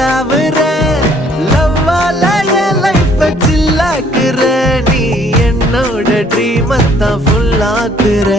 தாவுற லவ்வால என் life சில்லாக்குற நீ என்னோட dream தான் ஃபுல்லாக்குற